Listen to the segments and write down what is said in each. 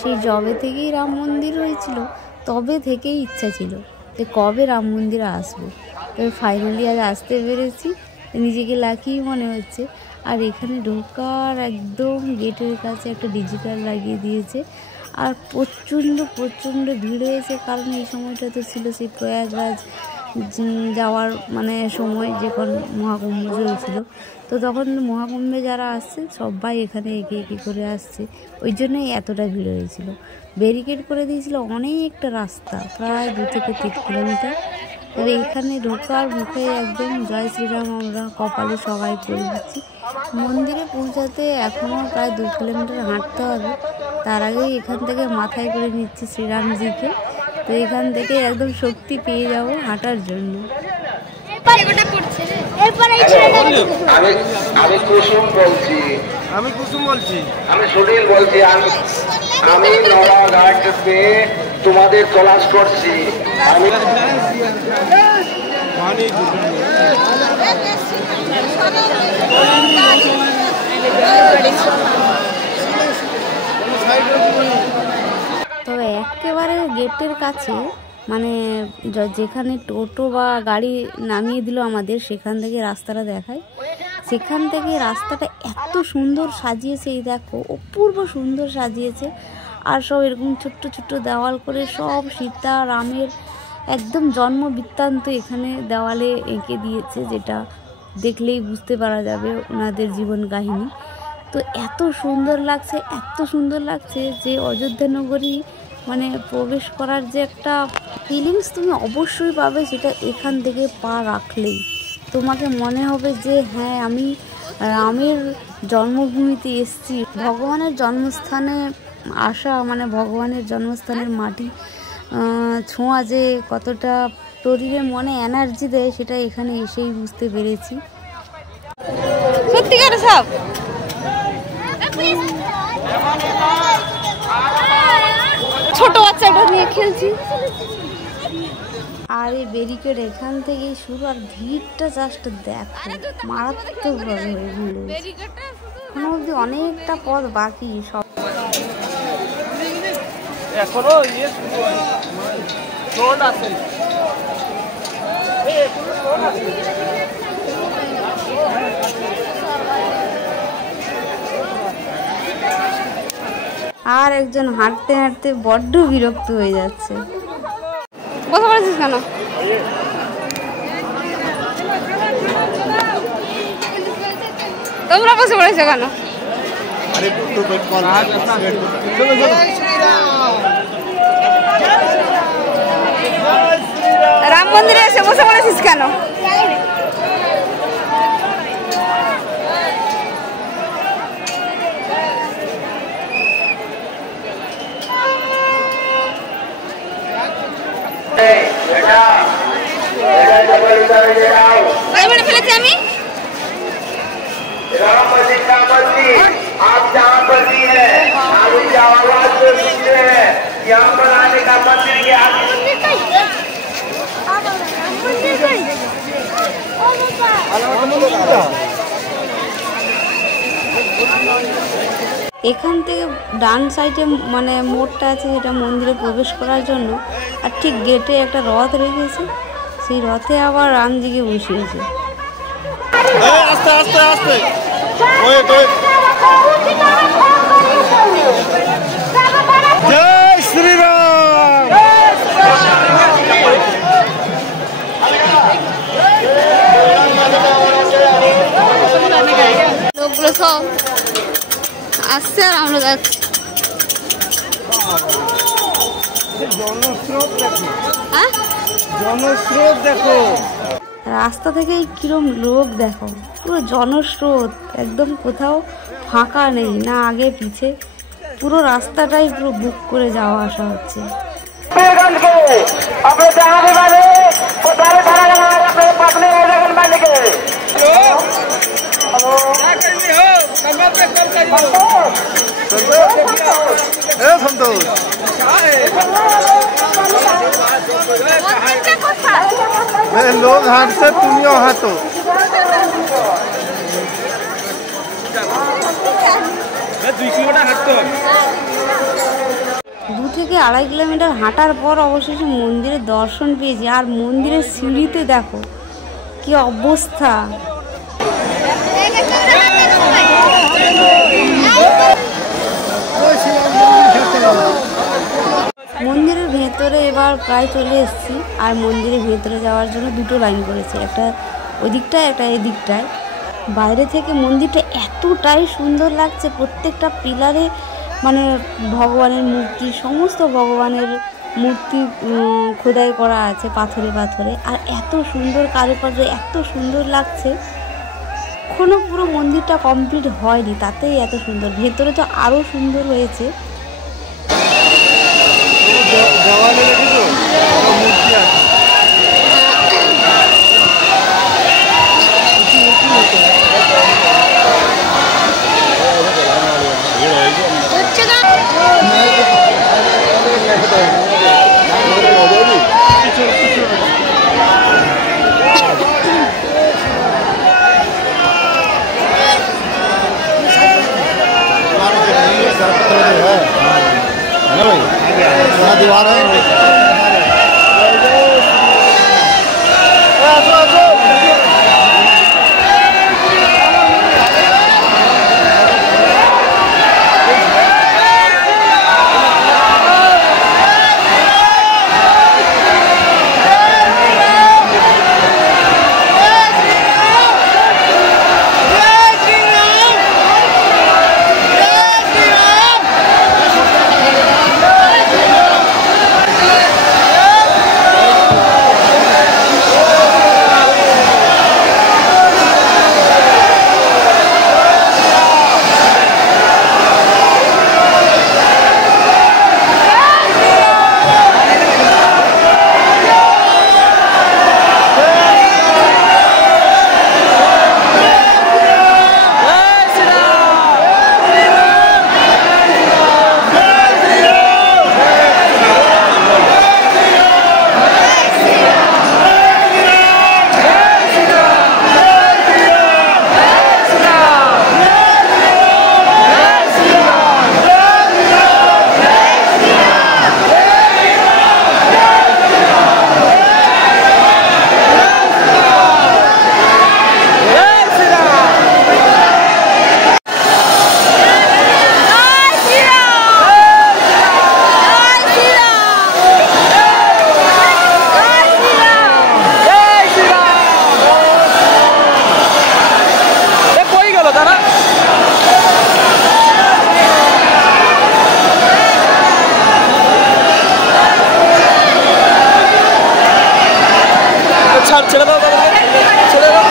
সেই জবে থেকেই রাম মন্দির হয়েছিল, তবে থেকেই ইচ্ছা ছিল যে কবে রাম মন্দিরে আসবো। তবে ফাইনালি আজ আসতে পেরেছি, নিজেকে লাকি মনে হচ্ছে। আর এখানে ঢোকার একদম গেটের কাছে একটা ডিজিটাল লাগিয়ে দিয়েছে। আর প্রচণ্ড ভিড় হয়েছে, কারণ এই সময়টা তো ছিল সেই প্রয়াগরাজ যাওয়ার মানে সময়, যখন মহাকুম্ভ চলছিল। তো তখন মহাকুম্ভে যারা আসছে সবাই এখানে একে একে করে আসছে, ওই জন্যই এতটা ভিড় হয়েছিল। ব্যারিকেড করে দিয়েছিল অনেকটা রাস্তা, প্রায় 2 থেকে 3 কিলোমিটার। তবে এখানে ঢোকার মুখে একদম জয় শ্রীরাম আমরা কপালে সবাই করে দিচ্ছি। মন্দিরে পৌঁছাতে এখনও প্রায় 2 কিলোমিটার হাঁটতে হবে। তার আগেই এখান থেকে মাথায় করে নিচ্ছি শ্রীরামজিকে। তো এখান থেকে একদম শক্তি পেয়ে যাব হাঁটার জন্য। আমি কুসুম বলছি, আমি সুনীল বলছি। আমি নড়াঘাট পেয়ে তোমাদের তলাশ করছি। আমি তবে একেবারে গেটের কাছে, মানে যেখানে টোটো বা গাড়ি নামিয়ে দিল আমাদের, সেখান থেকে রাস্তাটা দেখায়। সেখান থেকে রাস্তাটা এত সুন্দর সাজিয়েছে, এই দেখো অপূর্ব সুন্দর সাজিয়েছে। আর সব এরকম ছোট্ট ছোট্ট দেওয়াল করে সব সীতা রামের একদম জন্ম বৃত্তান্ত এখানে দেওয়ালে এঁকে দিয়েছে, যেটা দেখলেই বুঝতে পারা যাবে ওনাদের জীবন কাহিনী। তো এত সুন্দর লাগছে যে অযোধ্যা নগরী মানে প্রবেশ করার যে একটা ফিলিংস তুমি অবশ্যই পাবে, সেটা এখান থেকে পা রাখলেই তোমাকে মনে হবে যে হ্যাঁ, আমি রামের জন্মভূমিতে এসেছি। ভগবানের জন্মস্থানে আসা মানে ভগবানের জন্মস্থানের মাটি ছোঁয়া যে কতটা শরীরে মনে এনার্জি দেয়, সেটা এখানে এসেই বুঝতে পেরেছি। সত্যিকার সব ছোট বাচ্চাটা নিয়ে খেলছি। আর এই ব্যারিকেড এখান থেকেই শুরু, আর ভিড়টা জাস্ট দেখো, মারাত্মকভাবে ভিড়। এখনো অব্দি অনেকটা পথ বাকি। সব এখনো আর একজন হাঁটতে হাঁটতে বড্ড বিরক্ত হয়ে যাচ্ছে। বসে পড়েছিস কেন? তোমরা বসে পড়েছো কেন? রাম মন্দিরে এসে বসে পড়েছিস কেন? ফেলেছি আমি। आप जहाँ पर भी है, आप उनकी आवाज को सुनते हैं। यहाँ पर आने का मंदिर के आगे এখান থেকে ডান সাইডে মানে মোড়টা আছে, যেটা মন্দিরে প্রবেশ করার জন্য। আর ঠিক গেটে একটা রথ রেখেছে, সেই রথে আবার রামজিকে বসিয়েছে। আস্তে আস্তে আস্তে জয় শ্রীরাম। লোকগুলো সব আসছে আর আমরা যাচ্ছি। জনস্রোত দেখো, রাস্তা থেকে কিরম লোক দেখো, পুরো জনস্রোত, একদম কোথাও ফাঁকা নেই, না আগে পিছে, পুরো রাস্তাটাই পুরো বুক করে যাওয়া আসা হচ্ছে। लोग हाथ से तुमियो हाथो। 2 কিলোমিটার হাঁটতে হবে। 2 থেকে 2.5 কিলোমিটার হাঁটার পর অবশেষে মন্দিরের দর্শন পেয়েছি। আর মন্দিরের সিঁড়িতে দেখো কি অবস্থা। মন্দিরের ভেতরে এবার প্রায় চলে এসেছি। আর মন্দিরের ভেতরে যাওয়ার জন্য 2টো লাইন করেছে, একটা ওই দিকটায় একটা এই দিকটায়। বাইরে থেকে মন্দিরটা এতটাই সুন্দর লাগছে, প্রত্যেকটা পিলারে মানে ভগবানের মূর্তি, সমস্ত ভগবানের মূর্তি খোদাই করা আছে পাথরে পাথরে। আর এত সুন্দর কারুকার্য, এত সুন্দর লাগছে। এখনও পুরো মন্দিরটা কমপ্লিট হয়নি, তাতেই এত সুন্দর। ভেতরে তো আরও সুন্দর হয়েছে। দেওয়ালে দেখেছো মূর্তি আছে। दीवार है ছেড়ে দাও ছেড়ে দাও।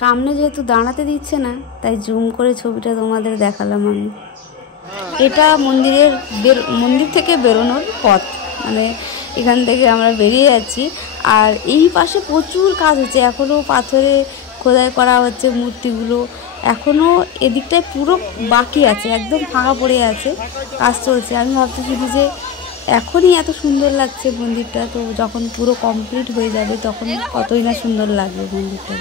সামনে যেহেতু দাঁড়াতে দিচ্ছে না, তাই জুম করে ছবিটা তোমাদের দেখালাম আমি। এটা মন্দির থেকে বেরোনোর পথ, মানে এখান থেকে আমরা বেরিয়ে যাচ্ছি। আর এই পাশে প্রচুর কাজ হচ্ছে, এখনও পাথরে খোদাই করা হচ্ছে মূর্তিগুলো। এখনও এদিকটায় পুরো বাকি আছে, একদম ফাঁকা পড়ে আছে, কাজ চলছে। আমি ভাবছি শুধু যে এখনই এত সুন্দর লাগছে মন্দিরটা, তো যখন পুরো কমপ্লিট হয়ে যাবে তখন কতই না সুন্দর লাগবে মন্দিরটা।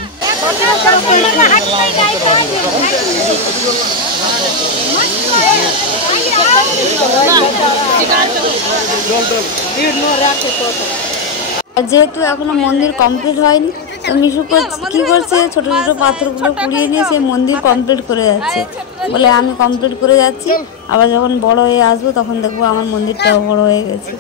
যেহেতু এখনো মন্দির কমপ্লিট হয়নি, তো মিশু কি করছে, ছোট ছোট পাথরগুলো কুড়িয়ে নিয়ে সে মন্দির কমপ্লিট করে যাচ্ছে। বলে আমি কমপ্লিট করে যাচ্ছি, আবার যখন বড় হয়ে আসবো তখন দেখবো আমার মন্দিরটাও বড় হয়ে গেছে।